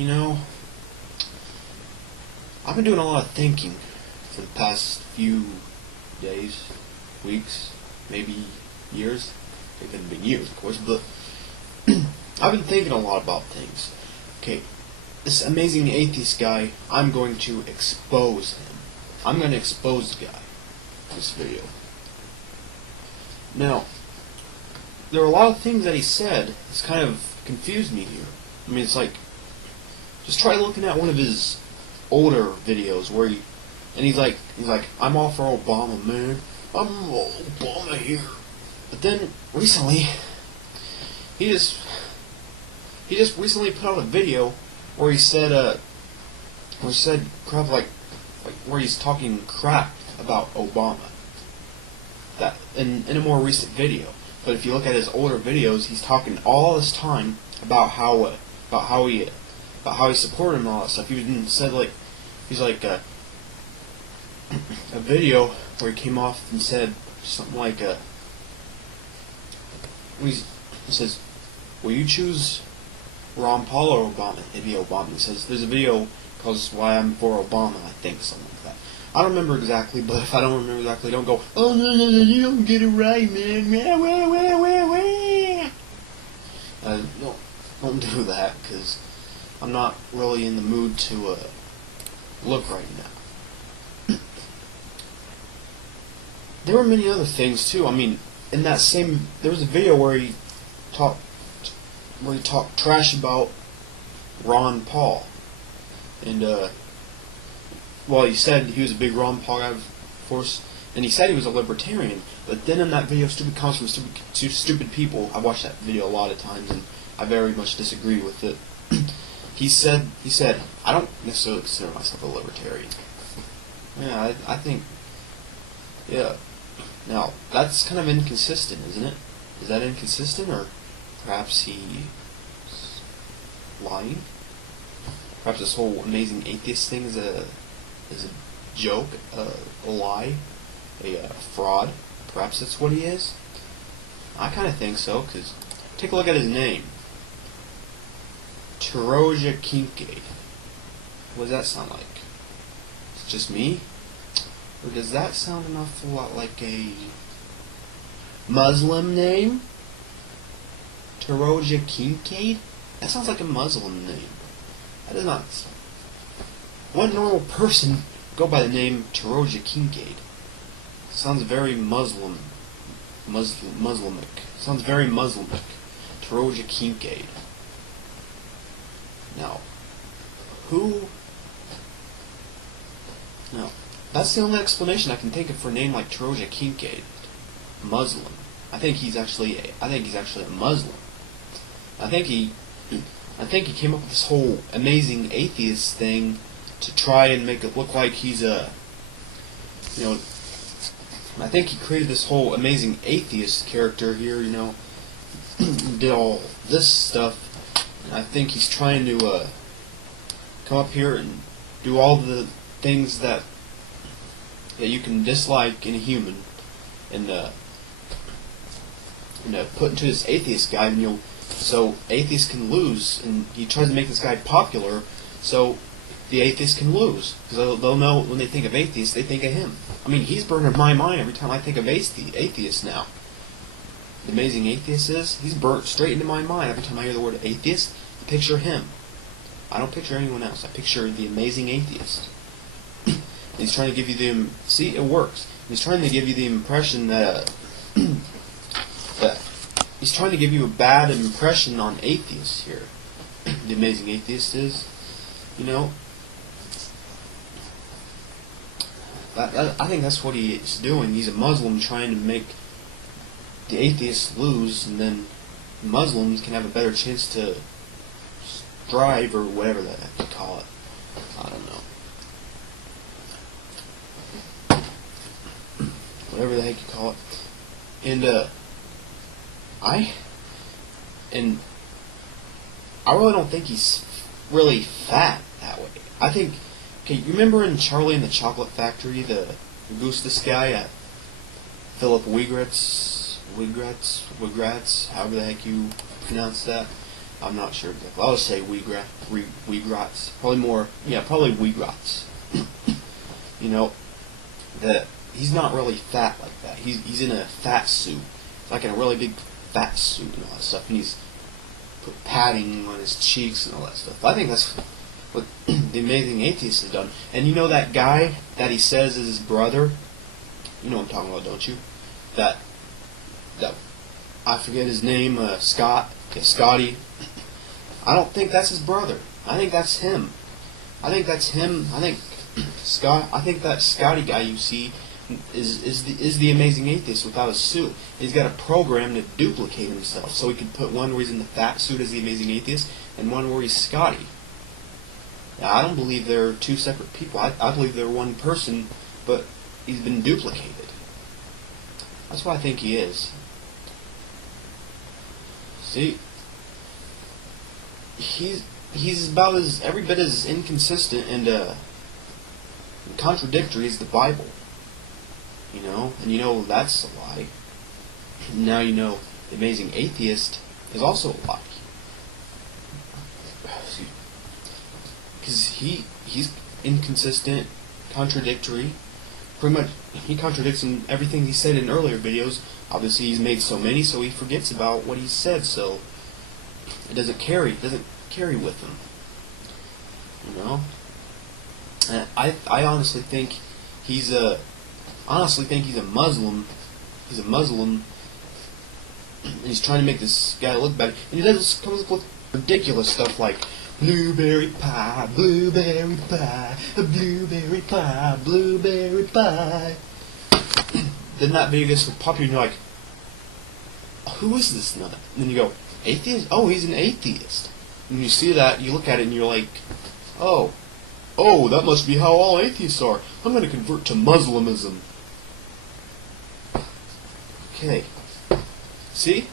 You know, I've been doing a lot of thinking for the past few days, weeks, maybe years. It could have been years, of course, but I've been thinking a lot about things. Okay, this amazing atheist guy, I'm going to expose him. I'm going to expose the guy in this video. Now, there are a lot of things that he said that's kind of confused me here. I mean, it's like, just try looking at one of his older videos where he's like, I'm all for Obama, man. I'm all Obama here. But then recently, he just recently put out a video where he said crap like where he's talking crap about Obama. That in a more recent video. But if you look at his older videos, he's talking all this time about how he supported him and all that stuff. He even said a video where he came off and said something like he says, "Will you choose Ron Paul or Obama?" It'd be Obama. He says there's a video called "Why I'm for Obama," I think, something like that. I don't remember exactly, but if I don't remember exactly, don't go, "Oh no, you don't get it right, man." Don't do that, because I'm not really in the mood to look right now. There were many other things too. I mean, in that same, there was a video where he talked trash about Ron Paul, and well, he said he was a big Ron Paul guy, of course, and he said he was a libertarian. But then in that video, stupid comments from stupid people. I watched that video a lot of times, and I very much disagree with it. He said, I don't necessarily consider myself a libertarian. Yeah, I think, yeah. Now, that's kind of inconsistent, isn't it? Is that inconsistent, or perhaps he's lying? Perhaps this whole amazing atheist thing is a joke, a lie, a fraud. Perhaps that's what he is. I kind of think so, because take a look at his name. TheAmazingAtheist. What does that sound like? Is it just me? Or does that sound an awful lot like a Muslim name? TheAmazingAtheist? That sounds like a Muslim name. That is not. What normal person go by the name TheAmazingAtheist? Sounds very Muslimic. Sounds very Muslimic. TheAmazingAtheist. Now, who? No, that's the only explanation I can think of for a name like TheAmazingAtheist. Muslim. I think he's actually a Muslim. I think he came up with this whole amazing atheist thing to try and make it look like he's a, I think he created this whole amazing atheist character here, did all this stuff. And I think he's trying to come up here and do all the things that you can dislike in a human, and put into this atheist guy, and so atheists can lose, and he tries to make this guy popular, so the atheists can lose, because they'll know when they think of atheists, they think of him. I mean, he's burning my mind every time I think of atheist now. The amazing atheist he's burnt straight into my mind every time I hear the word atheist. I picture him. I don't picture anyone else. I picture the amazing atheist. He's trying to give you see, it works. He's trying to give you the impression that he's trying to give you a bad impression on atheists here. The amazing atheist is, I think that's what he's doing. He's a Muslim trying to make the atheists lose, and then Muslims can have a better chance to thrive, or whatever the heck you call it. I don't know. Whatever the heck you call it. And I really don't think he's really fat that way. I think, okay, you remember in Charlie and the Chocolate Factory, the Augustus guy, Philip Wigratz, however the heck you pronounce that. I'm not sure exactly. I would say Uyghurs. Probably more, yeah, probably Uyghurs. You know, that he's not really fat like that. He's in a fat suit, like in a really big fat suit and all that stuff, and he's put padding on his cheeks and all that stuff. I think that's what the Amazing Atheist has done. And you know that guy that he says is his brother? You know what I'm talking about, don't you? That I forget his name, Scotty. I don't think that's his brother. I think that's him. I think that's him. I think that Scotty guy you see is the Amazing Atheist without a suit. He's got a program to duplicate himself, so he can put one where he's in the fat suit as the Amazing Atheist, and one where he's Scotty. Now, I don't believe they're two separate people. I believe they're one person, but he's been duplicated. That's what I think he is. See, he's about every bit as inconsistent and contradictory as the Bible. You know, and you know that's a lie. Now you know the Amazing Atheist is also a lie. Because he's inconsistent, contradictory. Pretty much, he contradicts in everything he said in earlier videos. Obviously, he's made so many, so he forgets about what he said. So it doesn't carry with him. You know. And I honestly think he's a Muslim. He's a Muslim, and he's trying to make this guy look better. And he comes up with ridiculous stuff like blueberry pie, blueberry pie, blueberry pie, blueberry pie. Then that video gets so popular, and you're like, who is this nut? And then you go, atheist? Oh, he's an atheist. And you see that, you look at it, and you're like, oh, that must be how all atheists are. I'm going to convert to Muslimism. Okay. See?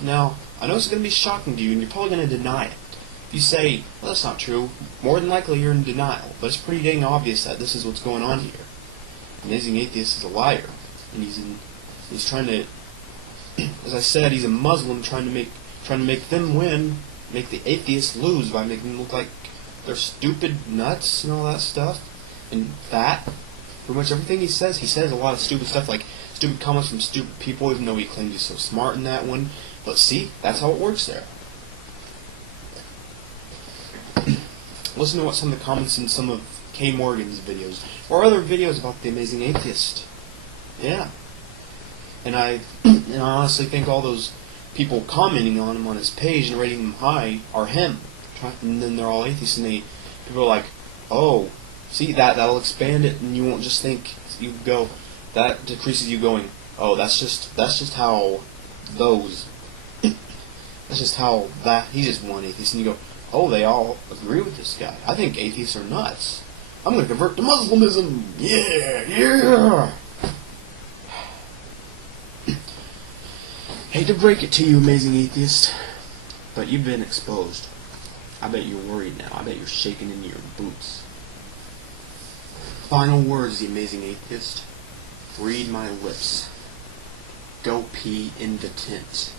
Now, I know it's going to be shocking to you, and you're probably going to deny it. If you say, well, that's not true, more than likely you're in denial. But it's pretty dang obvious that this is what's going on here. Amazing Atheist is a liar. And he's trying to, as I said, he's a Muslim trying to make them win, make the atheists lose by making them look like they're stupid nuts and all that stuff. And that, pretty much everything he says a lot of stupid stuff, like stupid comments from stupid people, even though he claims he's so smart in that one. But see, that's how it works there. Listen to what some of the comments in some of K. Morgan's videos, or other videos about the Amazing Atheist. Yeah. And I honestly think all those people commenting on him on his page and rating him high are him. And then they're all atheists, and people are like, oh, see, that'll expand it, and you won't just think, you go, that decreases you going, oh, that's just how those, that's just how that, he's just one atheist, and you go, oh, they all agree with this guy. I think atheists are nuts. I'm going to convert to Muslimism. Yeah. Hate to break it to you, Amazing Atheist, but you've been exposed. I bet you're worried now. I bet you're shaking in your boots. Final words, the Amazing Atheist. Read my lips. Go pee in the tent.